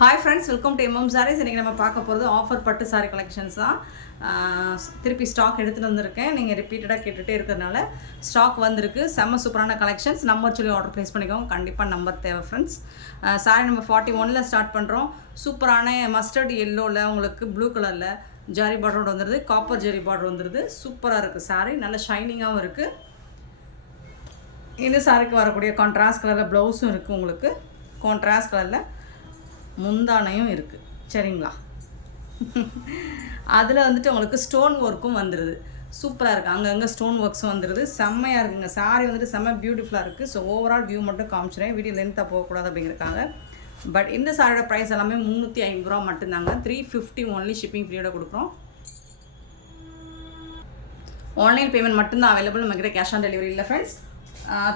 Hi friends welcome to M M sarees இன்றைக்கி நம்ம பார்க்க போகிறது ஆஃபர் பட்டு சாரி கலெக்ஷன்ஸ் தான். திருப்பி ஸ்டாக் எடுத்துகிட்டு வந்திருக்கேன். நீங்கள் ரிப்பீட்டடாக கேட்டுகிட்டே இருக்கிறதுனால ஸ்டாக் வந்திருக்கு. செம்ம சூப்பரான கலெக்ஷன்ஸ் நம்பர் சொல்லி ஆர்டர் ப்ளேஸ் பண்ணிக்கோங்க. கண்டிப்பாக நம்பர் தேவை ஃப்ரெண்ட்ஸ் சாரி நம்ம ஃபார்ட்டி ஒனில் ஸ்டார்ட் பண்ணுறோம் சூப்பரான மஸ்டர்ட் எல்லோவில் உங்களுக்கு ப்ளூ கலரில் ஜாரி பார்டர் வந்துடுது காப்பர் ஜாரி பார்டர் வந்துடுது சூப்பராக இருக்குது சாரி நல்ல ஷைனிங்காகவும் இருக்குது இந்த சாரிக்கு வரக்கூடிய கான்ட்ராஸ்ட் கலரில் ப்ளவுஸும் இருக்குது உங்களுக்கு. கான்ட்ராஸ்ட் கலரில் முந்தானையும் இருக்குது சரிங்களா? அதில் வந்துட்டு உங்களுக்கு ஸ்டோன் ஒர்க்கும் வந்துடுது சூப்பராக இருக்குது அங்கங்கே ஸ்டோன் ஒர்க்ஸும் வந்துடுது செம்மையாக இருக்குங்க. சாரி வந்துட்டு செம்ம பியூட்டிஃபுல்லாக இருக்குது ஸோ ஓவரால் வியூ மட்டும் காமிச்சிடுறேன் வீடியோ லென்த்தாக போகக்கூடாது அப்படிங்கிறக்காங்க பட் இந்த சாரியோட ப்ரைஸ் எல்லாமே முந்நூற்றி ஐம்பது ரூபா மட்டும்தாங்க. த்ரீ ஃபிஃப்டி ஒன்லி ஷிப்பிங் ஃப்ரீயோட கொடுக்குறோம். ஆன்லைன் பேமெண்ட் மட்டும்தான் அவைலபிள் நம்மக்கிட்ட கேஷ் ஆன் டெலிவரி இல்லை ஃப்ரெண்ட்ஸ்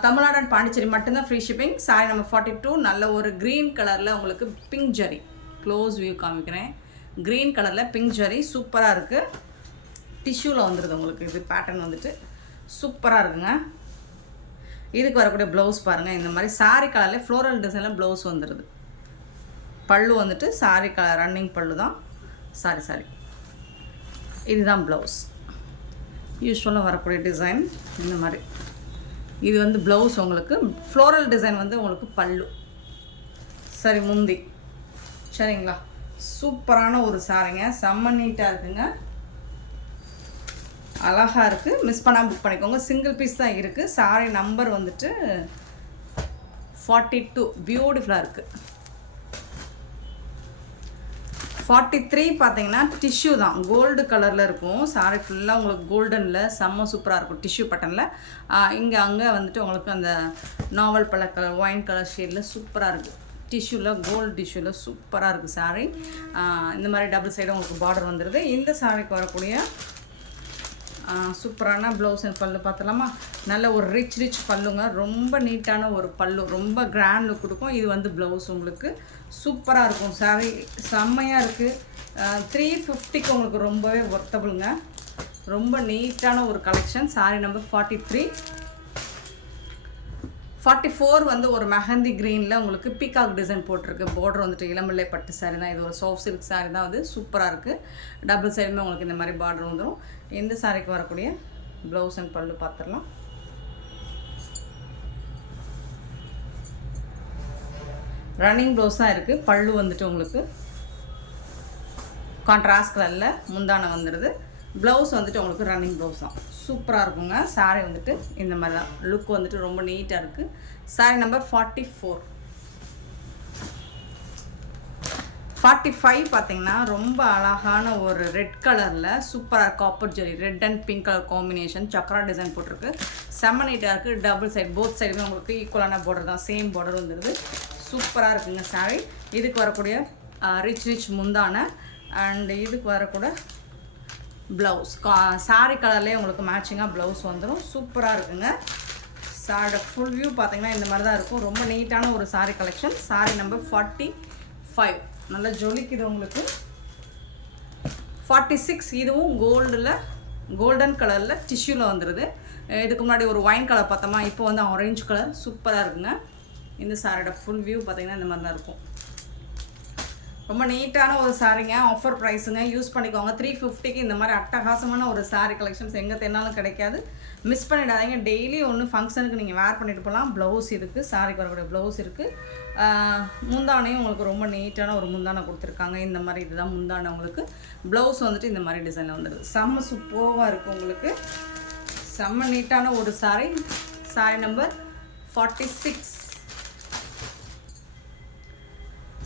தமிழ்நாடு அண்ட் பாண்டிச்சேரி மட்டும்தான் free shipping sari number forty two நல்ல ஒரு க்ரீன் கலரில் உங்களுக்கு பிங்க் ஜரி க்ளோஸ் வியூ காமிக்கிறேன். க்ரீன் கலரில் பிங்க் ஜரி சூப்பராக இருக்குது டிஷ்யூவில் வந்துடுது உங்களுக்கு இது பேட்டர்ன் வந்துட்டு. சூப்பராக இருக்குங்க. இதுக்கு வரக்கூடிய ப்ளவுஸ் பாருங்கள் இந்த மாதிரி சாரி கலரில் ஃப்ளோரல் டிசைனில் ப்ளவுஸ் வந்துடுது பல்லு வந்துட்டு சாரி கலர் ரன்னிங் பல்லு தான். சாரி சாரி இதுதான் ப்ளவுஸ் யூஸ்வலாக வரக்கூடிய டிசைன் இந்த மாதிரி. இது வந்து ப்ளவுஸ் உங்களுக்கு ஃப்ளோரல் டிசைன் வந்து உங்களுக்கு பல்லு. சரி முந்தி. சரிங்களா? சூப்பரான ஒரு சாரிங்க செம்ம நீட்டாக இருக்குங்க. அழகாக இருக்குது மிஸ் பண்ணாமல் புக் பண்ணிக்கோங்க. சிங்கிள் பீஸ் தான் இருக்குது சாரி நம்பர் வந்துட்டு ஃபார்ட்டி டூ பியூட்டிஃபுல்லாக இருக்குது ஃபார்ட்டி த்ரீ பார்த்தீங்கன்னா டிஷ்யூ தான். கோல்டு கலரில் இருக்கும். சாரி ஃபுல்லாக உங்களுக்கு கோல்டனில் செம்ம சூப்பராக இருக்கும் டிஷ்யூ பட்டனில் இங்கே அங்கே வந்துட்டு உங்களுக்கு அந்த நாவல் பழ கலர் ஒயின் கலர் ஷேடில் சூப்பராக இருக்குது டிஷ்யூவில் கோல்டு டிஷ்யூவில் சூப்பராக இருக்குது சாரி இந்த மாதிரி டபுள் சைடு உங்களுக்கு பார்டர் வந்துடுது இந்த சாரிக்கு வரக்கூடிய சூப்பரான ப்ளவுஸ் அண்ட் பல்லு பார்த்தலாமா நல்ல ஒரு ரிச் ரிச் பல்லுங்க. ரொம்ப நீட்டான ஒரு பல்லு. ரொம்ப கிராண்ட் லுக் கொடுக்கும். இது வந்து ப்ளவுஸ் உங்களுக்கு. சூப்பராக இருக்கும். சாரி செம்மையாக இருக்குது த்ரீ ஃபிஃப்டிக்கு உங்களுக்கு ரொம்பவே ஒர்த்தபுளுங்க ரொம்ப நீட்டான ஒரு collection sari number forty three forty four வந்து ஒரு மெஹந்தி க்ரீனில் உங்களுக்கு பீகாக் டிசைன் போட்டிருக்கு. பார்டர் வந்துட்டு இளமில்லை பட்டு சாரி தான். இது ஒரு சாஃப்ட் சில்க் சாரி தான். வந்து சூப்பராக இருக்குது டபுள் சைடுமே உங்களுக்கு இந்த மாதிரி பார்டர் வந்துடும் எந்த சாரிக்கு வரக்கூடிய ப்ளவுஸ் அண்ட் பல்லு பார்த்துடலாம் ரன்னிங் ப்ளவுஸ் தான் இருக்குது பல்லு வந்துட்டு உங்களுக்கு கான்ட்ராஸ்ட் கலரில் முந்தானை வந்துடுது ப்ளவுஸ் வந்துட்டு உங்களுக்கு ரன்னிங் ப்ளவுஸ் தான். சூப்பராக இருக்குங்க. சாரீ வந்துட்டு இந்த மாதிரி தான். லுக் வந்துட்டு ரொம்ப நீட்டாக இருக்குது sari number forty four forty five பார்த்தீங்கன்னா ரொம்ப அழகான ஒரு ரெட் கலரில் சூப்பராக copper zari red and pink colour combination chakra design போட்டிருக்கு. செம்ம நீட்டாக இருக்குது டபுள் சைட் போத் சைடுமே உங்களுக்கு ஈக்குவலான பார்டர் தான். சேம் பார்டர் வந்துடுது சூப்பராக இருக்குங்க சாரீ இதுக்கு வரக்கூடிய ரிச் ரிச் முந்தான அண்ட் இதுக்கு வரக்கூட ப்ளவுஸ் கா சாரி கலர்லேயே உங்களுக்கு மேட்சிங்காக ப்ளவுஸ் வந்துடும் சூப்பராக இருக்குங்க. சாரோட ஃபுல் வியூ பார்த்தீங்கன்னா இந்த மாதிரி தான் இருக்கும். ரொம்ப நீட்டான ஒரு sari collection sari number forty five நல்லா ஜொலிக்குது உங்களுக்கு. ஃபார்ட்டி சிக்ஸ் இதுவும் கோல்டில் கோல்டன் கலரில் டிஷ்யூவில் வந்துடுது இதுக்கு முன்னாடி ஒரு ஒயின் கலர் பார்த்தோமா? இப்போ வந்து ஆரஞ்சு கலர் சூப்பராக இருக்குங்க. இந்த சாரோட ஃபுல் வியூ பார்த்திங்கன்னா இந்த மாதிரி தான் இருக்கும். ரொம்ப நீட்டான ஒரு சாரீங்க ஆஃபர் ப்ரைஸுங்க யூஸ் பண்ணிக்கோங்க. த்ரீ ஃபிஃப்டிக்கு இந்த மாதிரி அட்டகாசமான ஒரு சாரீ கலெக்ஷன்ஸ் எங்கே தென்னாலும் கிடைக்காது. மிஸ் பண்ணிடாதீங்க. டெய்லி ஒன்று ஃபங்க்ஷனுக்கு நீங்கள் வேர் பண்ணிட்டு போகலாம் ப்ளவுஸ் இருக்குது சாரிக்கு வரக்கூடிய ப்ளவுஸ் இருக்குது முந்தானையும் உங்களுக்கு ரொம்ப நீட்டான ஒரு முந்தானை கொடுத்துருக்காங்க. இந்த மாதிரி இதுதான் முந்தானை உங்களுக்கு. ப்ளவுஸ் வந்துட்டு இந்த மாதிரி டிசைனில் வந்துடுது செம்ம சூப்பராக இருக்குது உங்களுக்கு. செம்ம நீட்டான ஒரு sari sari number forty six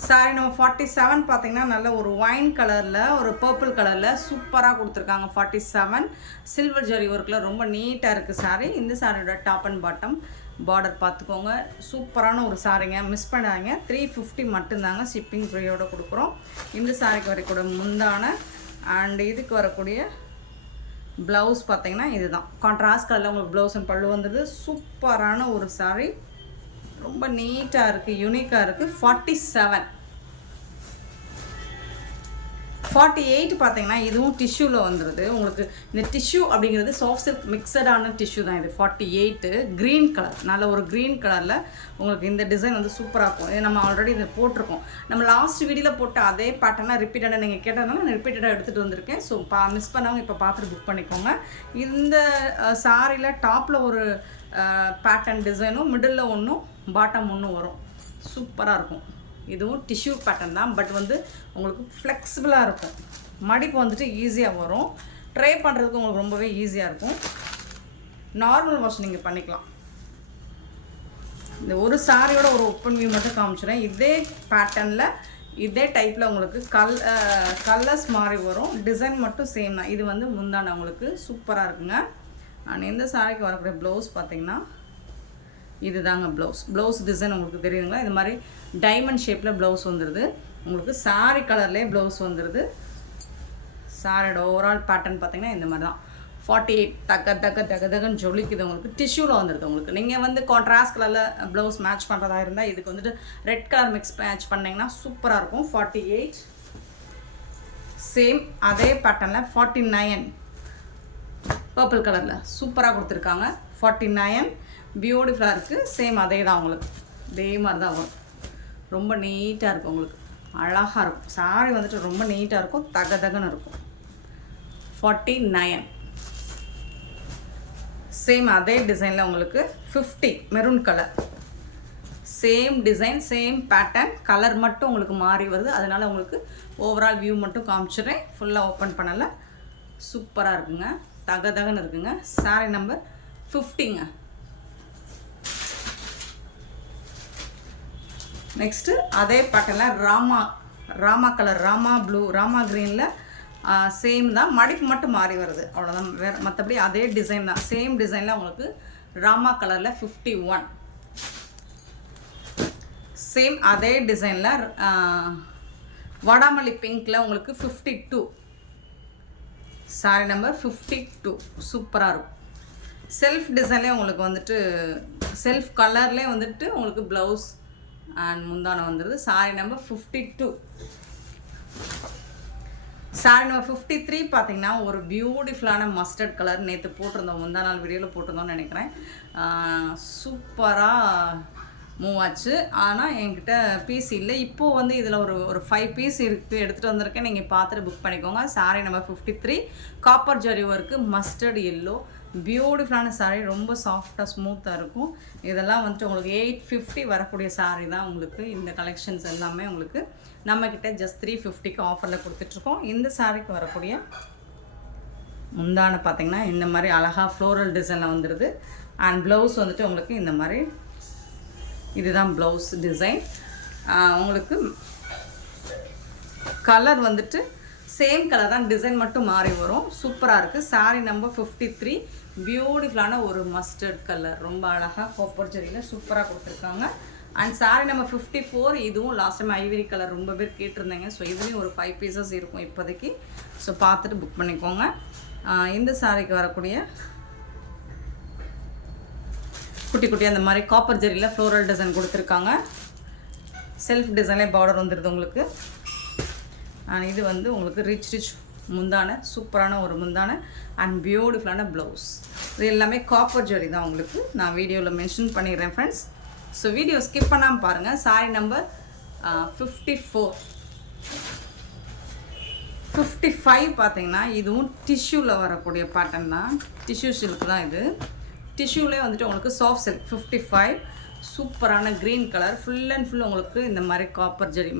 sari நம்ம ஃபார்ட்டி செவன் பார்த்தீங்கன்னா நல்ல ஒரு ஒயின் கலரில் ஒரு பர்பிள் கலரில் சூப்பராக கொடுத்துருக்காங்க. ஃபார்ட்டி செவன் சில்வர் ஜரி ஒர்க்கில் ரொம்ப நீட்டாக இருக்குது சாரி இந்த சாரியோட டாப் அண்ட் பாட்டம் பார்டர் பார்த்துக்கோங்க சூப்பரான ஒரு சாரிங்க மிஸ் பண்ணாதீங்க. த்ரீ ஃபிஃப்டி மட்டும்தாங்க ஷிப்பிங் ஃப்ரீயோடு கொடுக்குறோம். இந்த சாரிக்கு வரக்கூட முந்தான அண்ட் இதுக்கு வரக்கூடிய ப்ளவுஸ் பார்த்தீங்கன்னா இதுதான். கான்ட்ராஸ்ட் கலரில் உங்களுக்கு ப்ளவுஸ் அண்ட் பல்லு வந்தது சூப்பரான ஒரு சாரீ ரொம்ப நீட்டாக இருக்குது யூனிக்காக இருக்குது ஃபார்ட்டி செவன் ஃபார்ட்டி எயிட் பார்த்தீங்கன்னா இதுவும் டிஷ்யூவில் வந்துடுது உங்களுக்கு இந்த டிஷ்யூ அப்படிங்கிறது சாஃப்ட் சில்க் மிக்சடான டிஷ்யூ தான் இது. ஃபார்ட்டி எயிட்டு க்ரீன் கலர் நல்ல ஒரு க்ரீன் கலரில் உங்களுக்கு இந்த டிசைன் வந்து சூப்பராக இருக்கும். இது நம்ம ஆல்ரெடி இதை போட்டிருக்கோம். நம்ம லாஸ்ட் வீடியோவில் போட்ட அதே பேட்டர்னாக ரிப்பீட்டடாக நீங்கள் கேட்டதுனால நான் ரிப்பீட்டடாக எடுத்துகிட்டு வந்திருக்கேன். ஸோ பா மிஸ் பண்ணவங்க இப்போ பார்த்துட்டு புக் பண்ணிக்கோங்க. இந்த சாரியில் டாப்பில் ஒரு பேட்டர்ன் டிசைனும் மிடில் ஒன்றும் பாட்டம் ஒன்று வரும். சூப்பராக இருக்கும். இதுவும் டிஷ்யூ பேட்டர்ன் தான். பட் வந்து உங்களுக்கு ஃப்ளெக்சிபிளாக இருக்கும். மடிப்பு வந்துட்டு ஈஸியாக வரும். ட்ரை பண்ணுறதுக்கு உங்களுக்கு ரொம்பவே ஈஸியாக இருக்கும். நார்மல் வாஷ் நீங்கள் பண்ணிக்கலாம். இந்த ஒரு சாரியோட ஒரு ஓப்பன் வியூ மட்டும் காமிச்சிடுறேன் இதே பேட்டர்னில் இதே டைப்பில் உங்களுக்கு கல் கலர்ஸ் மாதிரி வரும். டிசைன் மட்டும் சேம் தான். இது வந்து முந்தான உங்களுக்கு சூப்பராக இருக்குங்க. அண்ட் இந்த சாரிக்கு வரக்கூடிய ப்ளவுஸ் பார்த்தீங்கன்னா இது தாங்க ப்ளவுஸ் ப்ளவுஸ் டிசைன் உங்களுக்கு தெரியுதுங்களா? இது மாதிரி டைமண்ட் ஷேப்பில் ப்ளவுஸ் வந்துடுது உங்களுக்கு சாரி கலர்லேயே ப்ளவுஸ் வந்துடுது சாரியோட ஓவரால் பேட்டர்ன் பார்த்தீங்கன்னா இந்த மாதிரி தான். ஃபார்ட்டி எயிட் தக்க தக்க தக தகன்னு ஜொலிக்குது உங்களுக்கு. டிஷ்யூவில் வந்துடுது உங்களுக்கு. நீங்கள் வந்து கான்ட்ராஸ்ட் கலரில் ப்ளவுஸ் மேட்ச் பண்ணுறதா இருந்தால் இதுக்கு வந்துட்டு ரெட் கலர் மிக்ஸ் மேட்ச் பண்ணிங்கன்னா சூப்பராக இருக்கும். ஃபார்ட்டி எயிட் சேம் அதே பேட்டர்னில் ஃபார்ட்டி நைன் பர்பிள் கலரில் சூப்பராக கொடுத்துருக்காங்க. ஃபார்ட்டி நைன் பியூட்டிஃபுல்லாக இருக்குது சேம் அதே தான் உங்களுக்கு. இதே மாதிரி தான் வரும். ரொம்ப நீட்டாக இருக்கும் உங்களுக்கு. அழகாக இருக்கும். சாரி வந்துட்டு ரொம்ப நீட்டாக இருக்கும். தக தகன்னு இருக்கும். ஃபார்ட்டி நைன் சேம் அதே டிசைனில் உங்களுக்கு fifty maroon colour same design same pattern colour மட்டும் உங்களுக்கு மாறி வருது. அதனால் உங்களுக்கு ஓவரால் வியூ மட்டும் காமிச்சிடுறேன். ஃபுல்லாக ஓப்பன் பண்ணலை. சூப்பராக இருக்குங்க. தக தகன்னு இருக்குங்க. சாரி நம்பர் ஃபிஃப்டிங்க நெக்ஸ்ட்டு அதே பேட்டர்னில் ராமா ராமா கலர் ராமா ப்ளூ ராமா க்ரீனில் சேம் தான். மடிப்பு மட்டும் மாறி வருது. அவ்வளோதான் வேறு மற்றபடி அதே டிசைன் தான். சேம் டிசைனில் உங்களுக்கு ராமா கலரில் ஃபிஃப்டி ஒன் சேம் அதே டிசைனில் வடாமல்லி பிங்க்கில் உங்களுக்கு fifty two sari number fifty two சூப்பராக இருக்கும் செல்ஃப் டிசைன்லேயே உங்களுக்கு வந்துட்டு செல்ஃப் கலர்லேயே வந்துட்டு உங்களுக்கு ப்ளவுஸ் அண்ட் முந்தானம் வந்துடுது sari number fifty two sari number fifty three பார்த்தீங்கன்னா ஒரு பியூட்டிஃபுல்லான மஸ்டர்ட் கலர் நேற்று போட்டிருந்தோம் முந்தா நாள் வீடியோவில் போட்டிருந்தோம்னு நினைக்கிறேன் சூப்பராக மூவ் ஆச்சு ஆனால் என்கிட்ட பீஸ் இல்லை இப்போது வந்து இதில் ஒரு ஒரு ஃபைவ் பீஸ் இருக்குது எடுத்துகிட்டு வந்திருக்கேன் நீங்கள் பார்த்துட்டு புக் பண்ணிக்கோங்க sari number fifty three copper zari work mustard yellow பியூட்டிஃபுல்லான சாரீ ரொம்ப சாஃப்டாக ஸ்மூத்தாக இருக்கும். இதெல்லாம் வந்துட்டு உங்களுக்கு எயிட் ஃபிஃப்டி வரக்கூடிய சாரீ தான் உங்களுக்கு இந்த கலெக்ஷன்ஸ் எல்லாமே உங்களுக்கு நம்மக்கிட்ட ஜஸ்ட் த்ரீ ஃபிஃப்டிக்கு ஆஃபரில் கொடுத்துட்ருக்கோம். இந்த சாரீக்கு வரக்கூடிய முந்தான பார்த்திங்கன்னா இந்த மாதிரி அழகாக ஃப்ளோரல் டிசைனில் வந்துடுது அண்ட் ப்ளவுஸ் வந்துட்டு உங்களுக்கு இந்த மாதிரி இதுதான் ப்ளவுஸ் டிசைன் உங்களுக்கு கலர் வந்துட்டு சேம் கலர் தான் டிசைன் மட்டும் மாறி வரும். சூப்பராக இருக்குது சாரீ நம்பர் ஃபிஃப்டி த்ரீ பியூட்டிஃபுல்லான ஒரு மஸ்டர்ட் கலர் ரொம்ப அழகாக கோப்பர் ஜெரியில் சூப்பராக கொடுத்துருக்காங்க. And sari number fifty four இதுவும் லாஸ்ட் டைம் ஐவரி கலர் ரொம்ப பேர் கேட்டிருந்தேங்க. ஸோ இதுலேயும் ஒரு ஃபைவ் பீசஸ் இருக்கும் இப்போதைக்கு. ஸோ பார்த்துட்டு புக் பண்ணிக்கோங்க. இந்த சாரிக்கு வரக்கூடிய குட்டி குட்டி அந்த மாதிரி காப்பர் ஜெரியில் ஃப்ளோரல் டிசைன் கொடுத்துருக்காங்க. செல்ஃப் டிசைனே பார்டர் வந்துடுது உங்களுக்கு. இது வந்து உங்களுக்கு ரிச் ரிச் முந்தான சூப்பரான ஒரு முந்தான அண்ட் பியூட்டிஃபுல்லான ப்ளவுஸ் இது எல்லாமே காப்பர் ஜரி தான் உங்களுக்கு நான் வீடியோவில் மென்ஷன் பண்ணிடுறேன் ஃப்ரெண்ட்ஸ் ஸோ வீடியோ ஸ்கிப் பண்ணாமல் பாருங்கள் sari number fifty four fifty five பார்த்தீங்கன்னா இதுவும் டிஷ்யூவில் வரக்கூடிய பேட்டர்ன் தான். டிஷ்யூ சில்க் தான் இது. டிஷ்யூலே வந்துட்டு உங்களுக்கு சாஃப்ட் சில்க் ஃபிஃப்டி ஃபைவ் சூப்பரான green colour full and full உங்களுக்கு இந்த மாதிரி காப்பர் ஜெரி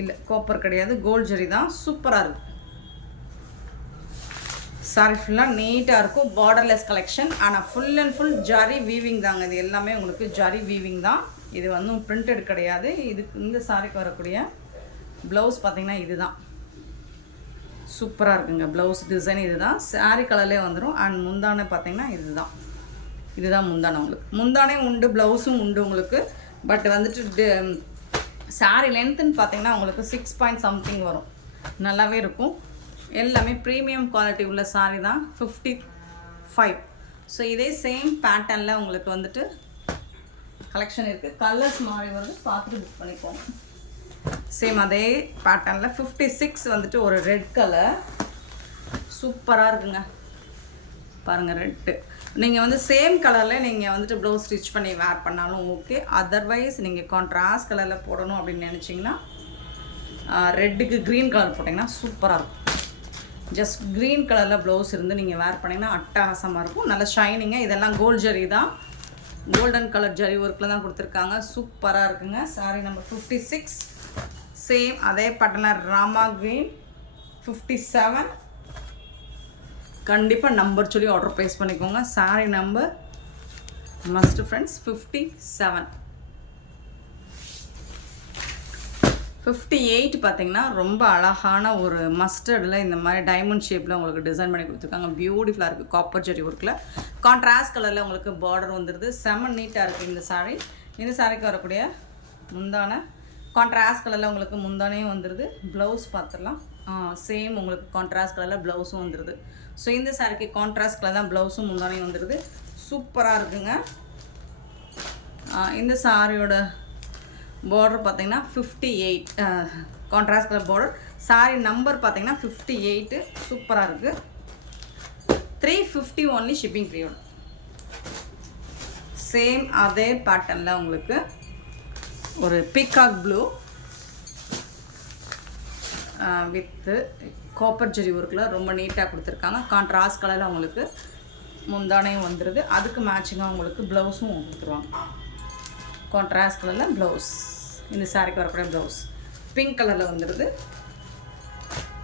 இல்லை கோப்பர் கிடையாது. கோல்ட் ஜெரி தான். சூப்பராக இருக்கும். சாரி ஃபுல்லாக நீட்டாக இருக்கும். பார்டர்லெஸ் கலெக்ஷன் ஆனால் full and full zari weaving தாங்க. இது எல்லாமே உங்களுக்கு ஜரி வீவிங் தான். இது வந்து பிரிண்டட் கிடையாது. இதுக்கு இந்த சாரிக்கு வரக்கூடிய ப்ளவுஸ் பார்த்திங்கன்னா இதுதான். சூப்பராக இருக்குங்க. ப்ளவுஸ் டிசைன் இதுதான். சாரி கலர்லே வந்துடும் அண்ட் முந்தானை பார்த்திங்கன்னா இதுதான். இதுதான் முந்தானை உங்களுக்கு. முந்தானே உண்டு ப்ளவுஸும் உண்டு உங்களுக்கு. பட் வந்துட்டு சாரி லென்த்துன்னு பார்த்தீங்கன்னா உங்களுக்கு சிக்ஸ் பாயிண்ட் சம்திங் வரும். நல்லாவே இருக்கும். எல்லாமே ப்ரீமியம் குவாலிட்டி உள்ள சாரி தான். ஃபிஃப்டி ஃபைவ் ஸோ இதே சேம் பேட்டர்னில் உங்களுக்கு வந்துட்டு கலெக்ஷன் இருக்குது கலர்ஸ் மாறி வந்து பார்த்துட்டு புக் பண்ணிக்கோங்க. சேம் அதே பேட்டர்னில் ஃபிஃப்டி சிக்ஸ் வந்துட்டு ஒரு ரெட் கலர் சூப்பராக இருக்குங்க. பாருங்கள் ரெட்டு நீங்கள் வந்து சேம் கலரில் நீங்கள் வந்துட்டு ப்ளவுஸ் ஸ்டிச் பண்ணி வேர் பண்ணாலும் ஓகே அதர்வைஸ் நீங்கள் கான்ட்ராஸ்ட் கலரில் போடணும் அப்படின்னு நினச்சிங்கன்னா ரெட்டுக்கு க்ரீன் கலர் போட்டிங்கன்னா சூப்பராக இருக்கும். ஜஸ்ட் க்ரீன் கலரில் ப்ளவுஸ் இருந்து நீங்கள் வேர் பண்ணிங்கன்னா அட்டகாசமாக இருக்கும். நல்லா ஷைனிங்காக இதெல்லாம் கோல்ட் ஜரி தான். கோல்டன் கலர் ஜரி ஒர்க்கில் தான் கொடுத்துருக்காங்க. சூப்பராக இருக்குங்க. Sari number fifty six same அதே பட்டனில் ராமா க்ரீன் ஃபிஃப்டி செவன் கண்டிப்பாக நம்பர் சொல்லி ஆர்டர் ப்ளேஸ் பண்ணிக்கோங்க. Sari number must friends fifty seven fifty eight பார்த்தீங்கன்னா ரொம்ப அழகான ஒரு மஸ்டர்டில் இந்த மாதிரி டைமண்ட் ஷேப்பில் உங்களுக்கு டிசைன் பண்ணி கொடுத்துருக்காங்க. பியூட்டிஃபுல்லாக இருக்குது காப்பர் ஜெரி ஒர்க்கில் கான்ட்ராஸ்ட் கலரில் உங்களுக்கு பார்டர் வந்துடுது செமன் நீட்டாக இருக்குது இந்த சாரீ இந்த சாரிக்கு வரக்கூடிய முந்தான கான்ட்ராஸ்ட் கலரில் உங்களுக்கு முந்தானையும் வந்துடுது ப்ளவுஸ் பார்த்துடலாம். சேம் உங்களுக்கு கான்ட்ராஸ்ட் கலரில் ப்ளவுஸும் வந்துடுது ஸோ இந்த சாரிக்கு கான்ட்ராஸ்டில் தான் ப்ளவுஸும் முந்தானையும் வந்துடுது சூப்பராக இருக்குங்க. இந்த சாரியோட பார்டர் பார்த்திங்கன்னா fifty eight contrast colour border sari number பார்த்தீங்கன்னா ஃபிஃப்டி எயிட்டு சூப்பராக இருக்குது three fifty only shipping period same அதே பேட்டர்னில் உங்களுக்கு ஒரு peacock blue with copper zari ஒர்க்கில் ரொம்ப நீட்டாக கொடுத்துருக்காங்க. கான்ட்ராஸ்ட் கலரில் அவங்களுக்கு முந்தானையும் வந்துடுது அதுக்கு மேட்சிங்காக அவங்களுக்கு ப்ளவுஸும் கொடுத்துருவாங்க. கான்ட்ராஸ்ட் கலரில் ப்ளவுஸ் இந்த சாரிக்கு வரக்கூடிய ப்ளவுஸ் பிங்க் கலரில் வந்துடுது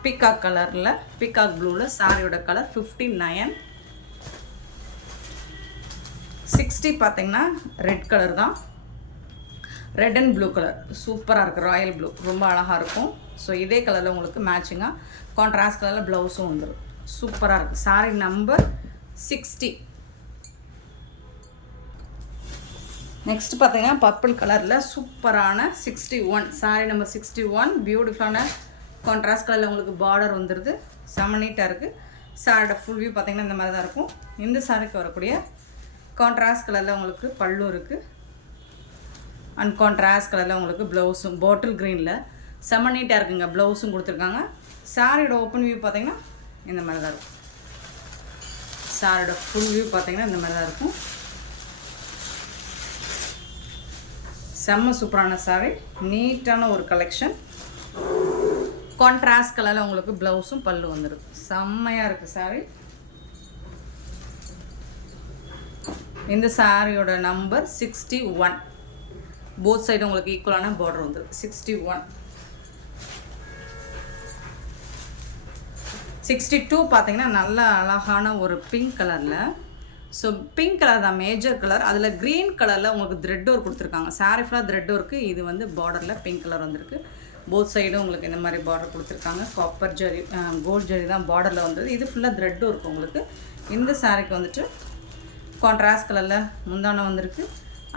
பிகாக் கலரில் பிக்காக் ப்ளூவில் சாரியோட கலர் ஃபிஃப்டி நயன் சிக்ஸ்டி பார்த்தீங்கன்னா ரெட் கலர் தான். ரெட் அண்ட் ப்ளூ கலர் சூப்பராக இருக்குது ராயல் ப்ளூ ரொம்ப அழகாக இருக்கும். ஸோ இதே கலரில் உங்களுக்கு மேட்சிங்காக கான்ட்ராஸ்ட் கலரில் ப்ளவுஸும் வந்துடும் சூப்பராக இருக்குது சாரி நம்பர் சிக்ஸ்டி நெக்ஸ்ட் பார்த்தீங்கன்னா பர்பிள் கலரில் சூப்பரான sixty one sari number sixty one பியூட்டிஃபுல்லான கான்ட்ராஸ்ட் கலரில் உங்களுக்கு பார்டர் வந்துடுது செம நீட்டாக இருக்குது சாரோட ஃபுல் வியூ பார்த்திங்கன்னா இந்த மாதிரி தான் இருக்கும். இந்த சாரிக்கு வரக்கூடிய கான்ட்ராஸ்ட் கலரில் உங்களுக்கு பல்லு இருக்குது அண்ட் கான்ட்ராஸ்ட் கலரில் உங்களுக்கு ப்ளவுஸும் பாட்டில் க்ரீனில் செம நீட்டாக இருக்குங்க. ப்ளவுஸும் கொடுத்துருக்காங்க. சாரியோட ஓப்பன் வியூ பார்த்தீங்கன்னா இந்த மாதிரி தான் இருக்கும் சாரியோட ஃபுல் வியூ பார்த்தீங்கன்னா இந்த மாதிரி தான் இருக்கும். செம்ம சூப்பரான சாரி நீட்டான ஒரு கலெக்ஷன் கான்ட்ராஸ்ட் கலரில் உங்களுக்கு ப்ளவுஸும் பல்லு வந்துடும் செம்மையாக இருக்குது சாரி இந்த சாரியோட number sixty one both side உங்களுக்கு ஈக்குவலான பார்டர் வந்துடும் சிக்ஸ்டி ஒன் சிக்ஸ்டி டூ பார்த்தீங்கன்னா நல்ல அழகான ஒரு பிங்க் கலரில் ஸோ பிங்க் கலர் தான் மேஜர் கலர் அதில் க்ரீன் கலரில் உங்களுக்கு த்ரெட் ஒர்க் கொடுத்துருக்காங்க. சாரி ஃபுல்லாக த்ரெட் ஒர்க்கு இது வந்து பார்டரில் பிங்க் கலர் வந்திருக்கு. போத் சைடும் உங்களுக்கு இந்த மாதிரி பார்டர் கொடுத்துருக்காங்க. காப்பர் ஜரி கோல்ட் ஜரி தான் பார்டரில் வந்தது. இது ஃபுல்லாக த்ரெட் ஒர்க் உங்களுக்கு. இந்த சாரிக்கு வந்துட்டு கான்ட்ராஸ்ட் கலரில் முந்தானம் வந்திருக்கு.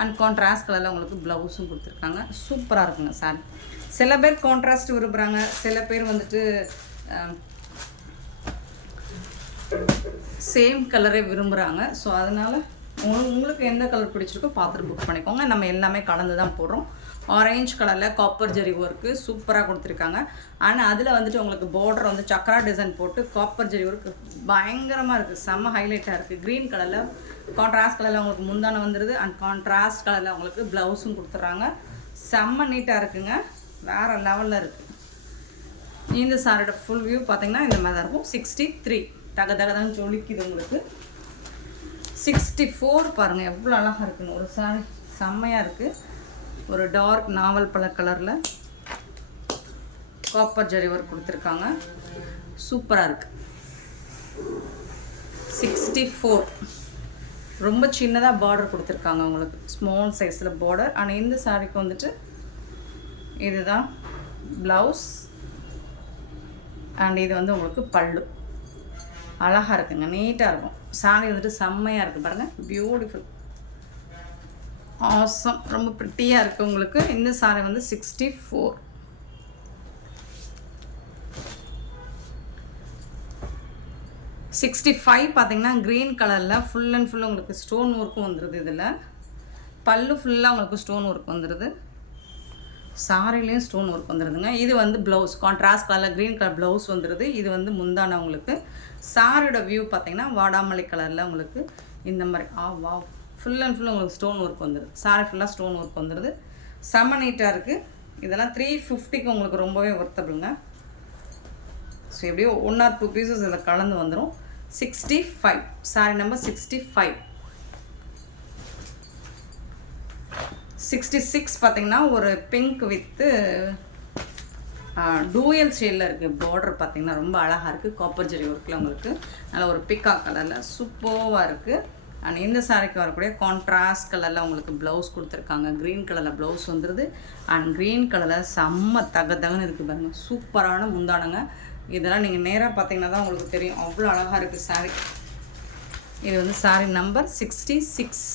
அண்ட் கான்ட்ராஸ்ட் கலரில் உங்களுக்கு ப்ளவுஸும் கொடுத்துருக்காங்க. சூப்பராக இருக்குங்க சாரி சில பேர் கான்ட்ராஸ்ட் விரும்புகிறாங்க சில பேர் வந்துட்டு சேம் கலரே விரும்புகிறாங்க ஸோ அதனால் உங்களுக்கு உங்களுக்கு எந்த கலர் பிடிச்சிருக்கோ பார்த்துட்டு புக் பண்ணிக்கோங்க. நம்ம எல்லாமே கலந்து தான் போடுறோம். ஆரஞ்ச் கலரில் காப்பர் ஜெரி ஒர்க்கு சூப்பராக கொடுத்துருக்காங்க. ஆனால் அதில் வந்துட்டு உங்களுக்கு பார்டர் வந்து சக்கரா டிசைன் போட்டு காப்பர் ஜெரி ஒர்க்கு பயங்கரமாக இருக்குது செம்ம ஹைலைட்டாக இருக்குது க்ரீன் கலரில் கான்ட்ராஸ்ட் கலரில் உங்களுக்கு முந்தானம் வந்துடுது அண்ட் கான்ட்ராஸ்ட் கலரில் உங்களுக்கு ப்ளவுஸும் கொடுத்துட்றாங்க. செம்ம நீட்டாக இருக்குங்க. வேறு லெவலில் இருக்குது இந்த சாரோட ஃபுல் வியூ பார்த்திங்கன்னா இந்த மாதிரி தான் இருக்கும். சிக்ஸ்டி த்ரீ தக தகதான் ஜொலிக்குது உங்களுக்கு. சிக்ஸ்டி ஃபோர் பாருங்கள் எவ்வளோ அழகாக இருக்குன்னு. ஒரு சாரி செம்மையாக இருக்குது ஒரு டார்க் நாவல் பழ கலரில் காப்பர் ஜரி ஒர்க் கொடுத்துருக்காங்க. சூப்பராக இருக்குது சிக்ஸ்டி ஃபோர். ரொம்ப சின்னதாக பார்டர் கொடுத்துருக்காங்க உங்களுக்கு. ஸ்மால் சைஸில் பார்டர் ஆனால் இந்த சாரிக்கு வந்துட்டு இதுதான் ப்ளவுஸ் அண்ட் இது வந்து உங்களுக்கு பல்லு. அழகாக இருக்குங்க நீட்டாக இருக்கும். சாரி வந்துட்டு செம்மையாக இருக்குது பாருங்கள் பியூட்டிஃபுல் ஆசம் ரொம்ப ப்ரிட்டியாக இருக்குது உங்களுக்கு. இந்த சாரி வந்து சிக்ஸ்டி ஃபோர் சிக்ஸ்டி ஃபைவ் பார்த்தீங்கன்னா க்ரீன் கலரில் ஃபுல் அண்ட் ஃபுல் உங்களுக்கு ஸ்டோன் ஒர்க்கும் வந்துடுது இதில். பல்லு ஃபுல்லாக உங்களுக்கு ஸ்டோன் ஒர்க் வந்துடுது சாரிலையும் ஸ்டோன் ஒர்க் வந்துடுதுங்க இது வந்து ப்ளவுஸ் கான்ட்ராஸ்ட் கலரில் க்ரீன் கலர் ப்ளவுஸ் வந்துடுது இது வந்து முந்தான உங்களுக்கு சாரோட வியூ பார்த்தீங்கன்னா வாடாமலை கலரில் உங்களுக்கு இந்த மாதிரி ஆ வா ஃபுல் அண்ட் ஃபுல் உங்களுக்கு ஸ்டோன் ஒர்க் வந்துடுது சாரி ஃபுல்லாக ஸ்டோன் ஒர்க் வந்துடுது செம நீட்டாக இருக்குது இதெல்லாம் த்ரீ ஃபிஃப்டிக்கு உங்களுக்கு ரொம்பவே ஒர்த்தபிளுங்க ஸோ எப்படியோ ஒன் ஆர் டூ பீசஸ் இதில் கலந்து வந்துடும் sixty five sari number sixty five sixty six பார்த்தீங்கன்னா ஒரு பிங்க் வித்து டூயல் ஷேடில் இருக்குது பார்டர் பார்த்திங்கன்னா ரொம்ப அழகாக இருக்குது காப்பர் ஜெரி ஒர்க்கில் உங்களுக்கு. நல்ல ஒரு பிக்கா கலரில் சூப்பர்வாக இருக்குது அண்ட் இந்த சாரிக்கு வரக்கூடிய கான்ட்ராஸ்ட் கலரில் உங்களுக்கு ப்ளவுஸ் கொடுத்துருக்காங்க. க்ரீன் கலரில் ப்ளவுஸ் வந்துடுது அண்ட் க்ரீன் கலரில் செம்ம தக தகன்னு இருக்குது பாருங்கள் சூப்பரான முந்தானங்க. இதெல்லாம் நீங்கள் நேராக பார்த்தீங்கன்னா தான் உங்களுக்கு தெரியும். அவ்வளோ அழகாக இருக்குது சாரி இது வந்து சாரி நம்பர் சிக்ஸ்டி சிக்ஸ்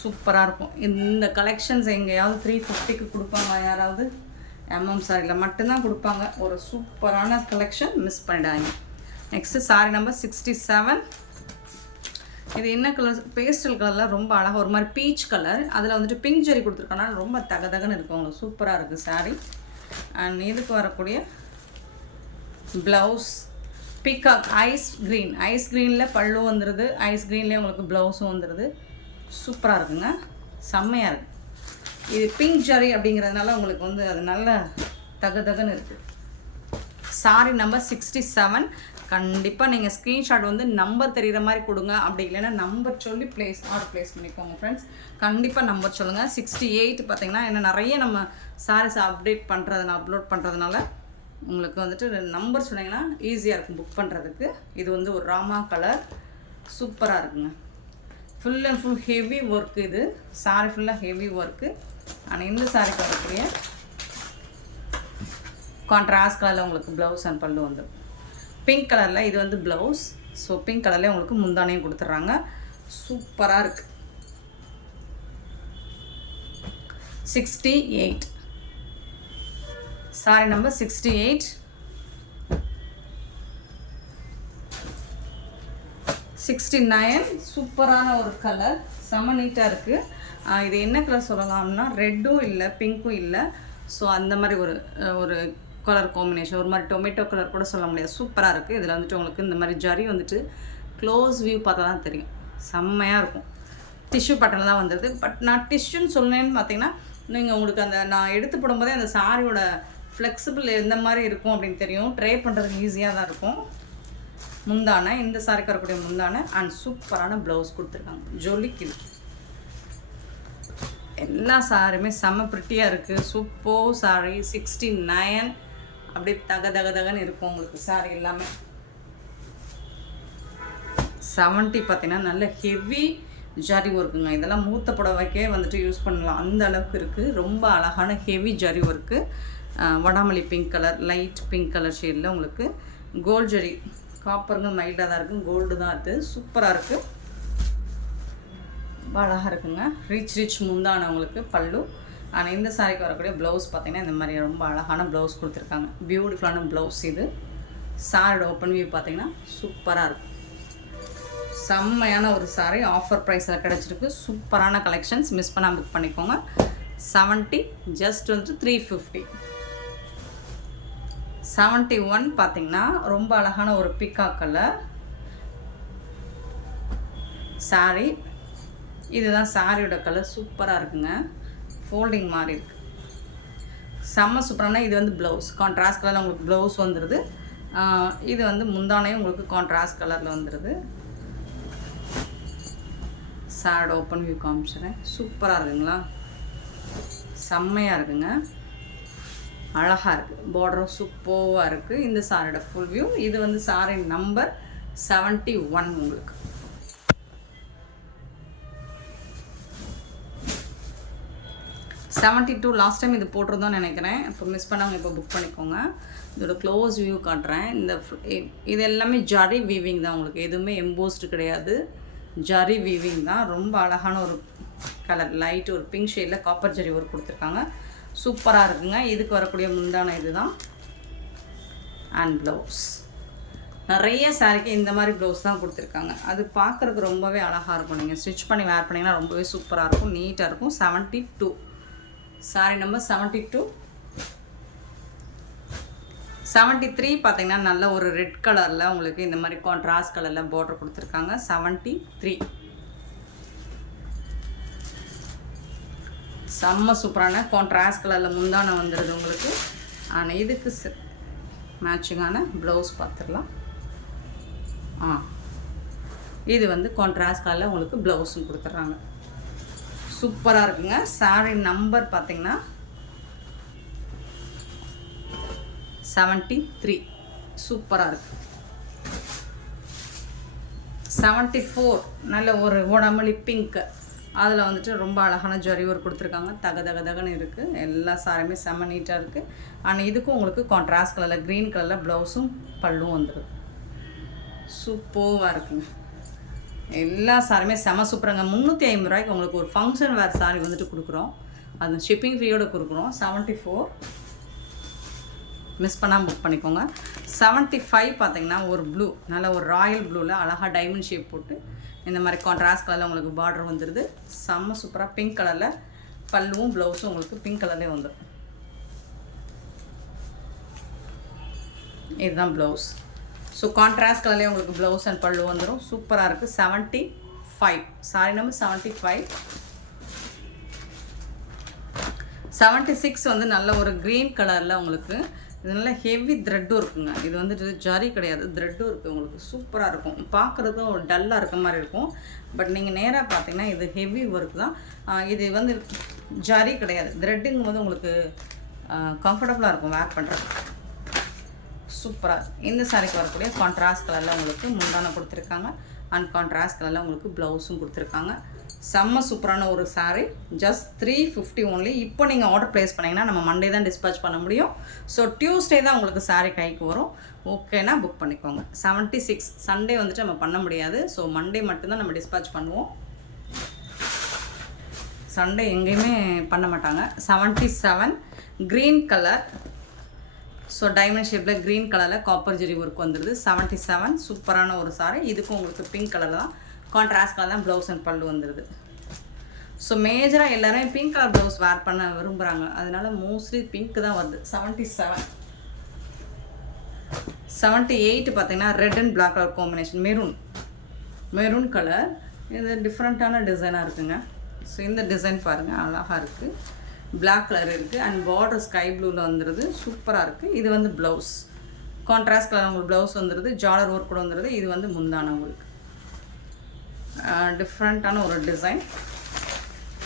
சூப்பராக இருக்கும். இந்த கலெக்ஷன்ஸ் எங்கேயாவது த்ரீ ஃபிஃப்டிக்கு கொடுப்பாங்க யாராவது? எம்எம் சாரியில் மட்டும்தான் கொடுப்பாங்க. ஒரு சூப்பரான collection miss பண்ணிடாங்க next sari number sixty seven இது என்ன கலர் பேஸ்டல் கலரில் ரொம்ப அழகாக ஒரு மாதிரி பீச் கலர் அதில் வந்துட்டு பிங்க் ஜெரி கொடுத்துருக்கனால ரொம்ப தகதகன்னு இருக்கும் உங்களுக்கு. சூப்பராக இருக்குது சாரி அண்ட் இதுக்கு வரக்கூடிய blouse peacock eyes green eyes க்ரீனில் பல்லு வந்துடுது ஐஸ் க்ரீன்லேயே உங்களுக்கு ப்ளவுஸும் வந்துடுது சூப்பராக இருக்குங்க. செம்மையாக இருக்குது இது பிங்க் ஜரி அப்படிங்கிறதுனால உங்களுக்கு வந்து அது நல்ல தக இருக்குது சாரி நம்பர் சிக்ஸ்டி செவன் கண்டிப்பாக நீங்கள் ஸ்க்ரீன்ஷாட் வந்து நம்பர் தெரிகிற மாதிரி கொடுங்க. அப்படி இல்லைன்னா நம்பர் சொல்லி ப்ளேஸ் ஆர்டர் ப்ளேஸ் பண்ணிக்கோங்க ஃப்ரெண்ட்ஸ் கண்டிப்பாக நம்பர் சொல்லுங்கள் சிக்ஸ்டி எயிட் பார்த்தீங்கன்னா என்ன நிறைய நம்ம சாரீஸ் அப்டேட் பண்ணுறதுனா அப்லோட் பண்ணுறதுனால உங்களுக்கு வந்துட்டு நம்பர் சொன்னீங்கன்னா ஈஸியாக இருக்கும் புக் பண்ணுறதுக்கு இது வந்து ஒரு ராமா கலர் சூப்பராக இருக்குங்க. Full and full heavy work இது. சாரி ஃபுல்லாக ஹெவி ஒர்க்கு ஆனால் இந்த சாரிக்கு வரக்கூடிய கான்ட்ராஸ்ட் கலரில் உங்களுக்கு ப்ளவுஸ் அண்ட் பல்லு வந்துடும். பிங்க் கலரில் இது வந்து ப்ளவுஸ் ஸோ பிங்க் கலர்லேயே உங்களுக்கு முந்தானையும் கொடுத்துட்றாங்க. சூப்பராக இருக்குது sixty eight sari number sixty eight sixty nine சூப்பரான ஒரு கலர் செம நீட்டாக இருக்குது இது என்ன கலர் சொல்லலாம்னா ரெட்டும் இல்லை பிங்க்கும் இல்லை. ஸோ அந்த மாதிரி ஒரு ஒரு கலர் காம்பினேஷன் ஒரு மாதிரி டொமேட்டோ கலர் கூட சொல்ல முடியாது. சூப்பராக இருக்குது இதில் வந்துட்டு உங்களுக்கு இந்த மாதிரி ஜரி வந்துட்டு க்ளோஸ் வியூ பார்த்தா தான் தெரியும். செம்மையாக இருக்கும். டிஷ்யூ பட்டனில் தான் வந்துடுது பட் நான் டிஷ்யூன்னு சொன்னேன்னு பார்த்தீங்கன்னா நீங்கள் உங்களுக்கு அந்த நான் எடுத்து போடும்போதே அந்த சாரியோட ஃப்ளெக்சிபிள் எந்த மாதிரி இருக்கும் அப்படின்னு தெரியும். ட்ரை பண்ணுறதுக்கு ஈஸியாக தான் இருக்கும். முந்தானை இந்த சாரிக்கு வரக்கூடிய முந்தானை அண்ட் சூப்பரான ப்ளவுஸ் கொடுத்துருக்காங்க. ஜொலிக்குது எல்லா சாரியுமே செம்ம ப்ரிட்டியாக இருக்குது சூப்போ சாரி சிக்ஸ்டி நைன் அப்படியே தக தக தகன்னு இருக்கும் உங்களுக்கு சாரி எல்லாமே. செவன்ட்டி பார்த்தீங்கன்னா நல்ல ஹெவி ஜரி ஒர்க்குங்க இதெல்லாம் மூத்த புடவைக்கே வந்துட்டு யூஸ் பண்ணலாம். அந்த அளவுக்கு இருக்குது ரொம்ப அழகான heavy zari work வடாமல்லி pink colour light pink colour ஷேடில் உங்களுக்கு கோல்ட் ஜரி காப்பருங்க மைல்டாக தான் இருக்குது கோல்டு தான் இருக்குது சூப்பராக இருக்குது ரொம்ப அழகாக இருக்குங்க. ரிச் ரிச் முந்தானவங்களுக்கு பல்லு. ஆனால் இந்த சாரிக்கு வரக்கூடிய ப்ளவுஸ் பார்த்தீங்கன்னா இந்த மாதிரி ரொம்ப அழகான ப்ளவுஸ் கொடுத்துருக்காங்க. பியூட்டிஃபுல்லான ப்ளவுஸ் இது. சாரோட ஓப்பன் வியூ பார்த்தீங்கன்னா சூப்பராக இருக்கும். செம்மையான ஒரு சாரி ஆஃபர் ப்ரைஸில் கிடச்சிருக்கு. சூப்பரான கலெக்ஷன்ஸ் மிஸ் பண்ணாமல் புக் பண்ணிக்கோங்க. செவன்ட்டி ஜஸ்ட் வந்துட்டு த்ரீ ஃபிஃப்டி செவன்ட்டி ஒன் பார்த்தீங்கன்னா ரொம்ப அழகான ஒரு பிக்கா கலர் சாரி இதுதான் சாரியோட கலர். சூப்பராக இருக்குங்க. ஃபோல்டிங் மாதிரி இருக்குது செம்ம சூப்பரான இது வந்து ப்ளவுஸ் கான்ட்ராஸ்ட் கலரில் உங்களுக்கு ப்ளவுஸ் வந்துடுது இது வந்து முந்தானையும் உங்களுக்கு கான்ட்ராஸ்ட் கலரில் வந்துடுது சாரோட ஓப்பன் வியூ காமிச்சிடுறேன். சூப்பராக இருக்குங்களா? செம்மையாக இருக்குங்க. அழகாக இருக்குது பார்டரும் சூப்பராக இருக்குது இந்த சாரோட ஃபுல் வியூ இது வந்து சாரி நம்பர் செவன்ட்டி ஒன் உங்களுக்கு. செவன்ட்டி டூ லாஸ்ட் டைம் இது போட்டிருந்தோம்னு நினைக்கிறேன். இப்போ மிஸ் பண்ணாமல் இப்போ புக் பண்ணிக்கோங்க. இதோட க்ளோஸ் வியூ காட்டுறேன். இந்த இது எல்லாமே ஜரி வீவிங் தான் உங்களுக்கு. எதுவுமே எம்போஸ்டு கிடையாது. ஜரி வீவிங் தான். ரொம்ப அழகான ஒரு கலர் லைட் ஒரு பிங்க் ஷேடில் காப்பர் ஜரி ஒர்க் கொடுத்துருக்காங்க. சூப்பராக இருக்குங்க. இதுக்கு வரக்கூடிய முந்தான இதுதான். அண்ட் ப்ளவுஸ் நிறைய சாரிக்கு இந்த மாதிரி ப்ளவுஸ் தான் கொடுத்துருக்காங்க. அது பார்க்குறதுக்கு ரொம்பவே அழகாக இருக்கும். நீங்கள் ஸ்டிச் பண்ணி வேர் பண்ணிங்கன்னா ரொம்பவே சூப்பராக இருக்கும். நீட்டாக இருக்கும். Seventy two sari number seventy two seventy three பார்த்தீங்கன்னா நல்ல ஒரு ரெட் கலரில் உங்களுக்கு இந்த மாதிரி கான்ட்ராஸ்ட் கலரில் பார்டர் கொடுத்துருக்காங்க. செவன்ட்டி த்ரீ செம்ம சூப்பரான கான்ட்ராஸ்ட் கலரில் முந்தானம் வந்துடுது உங்களுக்கு. ஆனால் இதுக்கு மேட்சிங்கான ப்ளவுஸ் பார்த்துடலாம் ஆ. இது வந்து கான்ட்ராஸ்ட் கலரில் உங்களுக்கு ப்ளவுஸும் கொடுத்துட்றாங்க சூப்பராக இருக்குங்க. சாரி நம்பர் பார்த்தீங்கன்னா செவன்ட்டி த்ரீ சூப்பராக இருக்குது செவன்ட்டி ஃபோர் நல்ல ஒரு உடம்புலி பிங்க்கு அதில் வந்துட்டு ரொம்ப அழகான ஜரி ஒர்க் கொடுத்துருக்காங்க. தக தக தகன்னு இருக்குது எல்லா சாரியுமே செம்ம நீட்டாக இருக்குது ஆனால் இதுக்கும் உங்களுக்கு கான்ட்ராஸ்ட் கலரில் க்ரீன் கலரில் ப்ளவுஸும் பல்லும் வந்துடுது சூப்பராக இருக்குங்க. எல்லா சாரியுமே செம சூப்பராங்க. முந்நூற்றி ஐம்பது ரூபாய்க்கு உங்களுக்கு ஒரு ஃபங்க்ஷன் வேறு சாரி வந்துட்டு கொடுக்குறோம். அது ஷிப்பிங் ஃப்ரீயோடு கொடுக்குறோம். செவன்ட்டி ஃபோர் மிஸ் பண்ணாமல் புக் பண்ணிக்கோங்க. செவன்ட்டி ஃபைவ் பார்த்தீங்கன்னா ஒரு ப்ளூ நல்ல ஒரு ராயல் ப்ளூவில் அழகாக டைமண்ட் ஷேப் போட்டு இந்த மாதிரி கான்ட்ராஸ்ட் கலரில் உங்களுக்கு பார்டர் வந்துடுது செம்ம சூப்பராக பிங்க் கலரில் பல்லுவும் ப்ளவுஸும் உங்களுக்கு பிங்க் கலர்லேயே வந்துடும் இதுதான் ப்ளவுஸ் ஸோ கான்ட்ராஸ்ட் கலர்லேயே உங்களுக்கு ப்ளவுஸ் அண்ட் பல்லு வந்துடும் சூப்பராக இருக்குது seventy five sari number seventy five seventy six வந்து நல்ல ஒரு க்ரீன் கலரில் உங்களுக்கு இது நல்லா ஹெவி த்ரெட்டும் இருக்குங்க. இது வந்துட்டு ஜாரி கிடையாது. த்ரெட்டும் இருக்குது உங்களுக்கு. சூப்பராக இருக்கும். பார்க்குறதும் டல்லாக இருக்க மாதிரி இருக்கும். பட் நீங்கள் நேராக பார்த்தீங்கன்னா இது ஹெவி ஒர்க் தான். இது வந்து ஜாரி கிடையாது. த்ரெட்டுங்கும் போது உங்களுக்கு கம்ஃபர்டபுளாக இருக்கும் வேர் பண்ணுறது சூப்பராக இந்த சாரிக்கு வரக்கூடிய கான்ட்ராஸ்ட் கலரில் உங்களுக்கு முந்தான கொடுத்துருக்காங்க. அண்ட் கான்ட்ராஸ்ட் கலரில் உங்களுக்கு ப்ளவுஸும் கொடுத்துருக்காங்க. செம்ம சூப்பரான ஒரு sari just three fifty only இப்போ நீங்கள் ஆர்டர் ப்ளேஸ் பண்ணிங்கன்னா நம்ம மண்டே தான் டிஸ்பேச் பண்ண முடியும். ஸோ டியூஸ்டே தான் உங்களுக்கு சாரீ கைக்கு வரும். ஓகேனா புக் பண்ணிக்கோங்க. செவன்ட்டி சிக்ஸ் சண்டே வந்துட்டு நம்ம பண்ண முடியாது. ஸோ மண்டே மட்டும்தான் நம்ம டிஸ்பேச் பண்ணுவோம். சண்டே எங்கேயுமே பண்ண மாட்டாங்க. Seventy seven green colour so diamond ஷேப்பில் க்ரீன் கலரில் காப்பர் ஜெரி ஒர்க் வந்துடுது செவன்ட்டி செவன் சூப்பரான ஒரு சாரி இதுக்கும் உங்களுக்கு பிங்க் கலர் தான். கான்ட்ராஸ்ட் கலர் தான் ப்ளவுஸ் அண்ட் பல்லு வந்துடுது ஸோ மேஜராக எல்லோரும் பிங்க் கலர் ப்ளவுஸ் வேர் பண்ண விரும்புகிறாங்க அதனால மோஸ்ட்லி பிங்க் தான் வருது. செவன்ட்டி செவன் செவன்ட்டி எயிட் பார்த்தீங்கன்னா red and black colour combination maroon maroon colour இது டிஃப்ரெண்ட்டான டிசைனாக இருக்குங்க. ஸோ இந்த டிசைன் பாருங்கள் அழகாக இருக்குது பிளாக் கலர் இருக்குது அண்ட் பார்டர் ஸ்கை ப்ளூவில் வந்துடுது சூப்பராக இருக்குது இது வந்து ப்ளவுஸ் கான்ட்ராஸ்ட் கலர் உங்களுக்கு ப்ளவுஸ் வந்துடுது ஜாலர் ஒர்க் கூட வந்துடுது இது வந்து முந்தான உங்களுக்கு டிஃப்ரெண்ட்டான ஒரு டிசைன்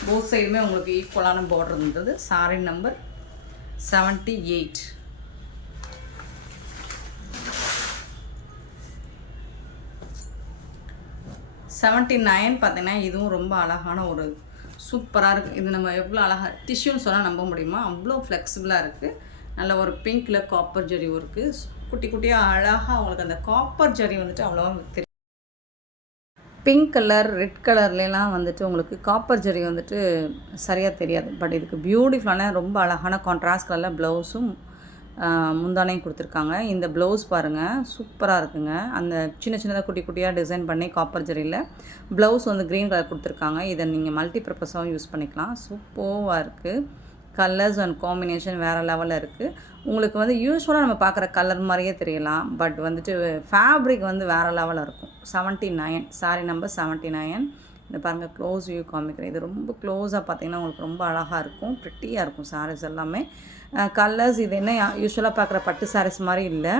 போத் சைடுமே உங்களுக்கு ஈக்குவலான பார்டர் இருந்தது sari number seventy eight seventy nine பார்த்தீங்கன்னா இதுவும் ரொம்ப அழகான ஒரு சூப்பராக இருக்குது இது நம்ம எவ்வளோ அழகாக டிஷ்யூன்னு சொன்னால் நம்ப முடியுமா? அவ்வளோ ஃப்ளெக்சிபிளாக இருக்குது நல்ல ஒரு பிங்க்கில் காப்பர் ஜரி ஒர்க்கு குட்டி குட்டியாக அழகாக அவங்களுக்கு அந்த காப்பர் ஜரி வந்துட்டு அவ்வளோவா தெரியும் பிங்க் கலர் ரெட் கலர்லலாம் வந்துட்டு உங்களுக்கு காப்பர் ஜரி வந்துட்டு சரியாக தெரியாது. பட் இதுக்கு பியூட்டிஃபுல்லான ரொம்ப அழகான கான்ட்ராஸ்ட் கலரில் ப்ளவுஸும் முந்தானையும் கொடுத்துருக்காங்க. இந்த ப்ளவுஸ் பாருங்கள் சூப்பராக இருக்குங்க. அந்த சின்ன சின்னதாக குட்டி குட்டியாக டிசைன் பண்ணி காப்பர் ஜெரியில் ப்ளவுஸ் வந்து க்ரீன் கலர் கொடுத்துருக்காங்க. இதை நீங்கள் மல்டி பர்பஸாகவும் யூஸ் பண்ணிக்கலாம். சூப்பராக இருக்குது கலர்ஸ் அண்ட் காம்பினேஷன் வேறு லெவலில் இருக்குது உங்களுக்கு வந்து யூஸ்வலாக நம்ம பார்க்குற கலர் மாதிரியே தெரியலாம். பட் வந்துட்டு ஃபேப்ரிக் வந்து வேறு லெவலில் இருக்கும். Seventy nine sari number seventy nine இந்த பாருங்கள் க்ளோஸ் வியூ காமிக்கிறேன். இது ரொம்ப க்ளோஸாக பார்த்தீங்கன்னா உங்களுக்கு ரொம்ப அழகாக இருக்கும். ப்ரிட்டியாக இருக்கும் சாரீஸ் எல்லாமே. கலர்ஸ் இது என்ன? யூஸ்வலாக பார்க்குற பட்டு சாரீஸ் மாதிரி இல்லை.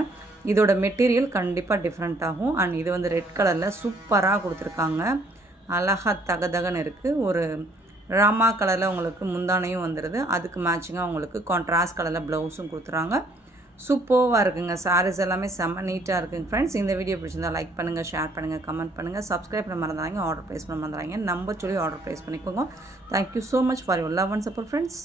இதோட மெட்டீரியல் கண்டிப்பாக டிஃப்ரெண்ட் ஆகும். அண்ட் இது வந்து ரெட் கலரில் சூப்பராக கொடுத்துருக்காங்க. அழகாக தகதகன்னு இருக்குது ஒரு ராமா கலரில் உங்களுக்கு முந்தானையும் வந்துடுது அதுக்கு மேட்சிங்காக உங்களுக்கு கான்ட்ராஸ்ட் கலரில் ப்ளவுஸும் கொடுத்துறாங்க. சூப்பர்வாக இருக்குங்க. சாரீஸ் எல்லாமே செம்ம நீட்டாக இருக்குங்க ஃப்ரெண்ட்ஸ் இந்த வீடியோ பிடிச்சிருந்தா லைக் பண்ணுங்கள் ஷேர் பண்ணுங்கள் கமெண்ட் பண்ணுங்கள் சப்ஸ்கிரைப் பண்ண மறந்துறாங்க ஆர்டர் ப்ளேஸ் பண்ண மறந்துறாங்க நம்பர் சொல்லி ஆர்டர் ப்ளேஸ் பண்ணிக்கோங்க. Thank you so much for your love and support friends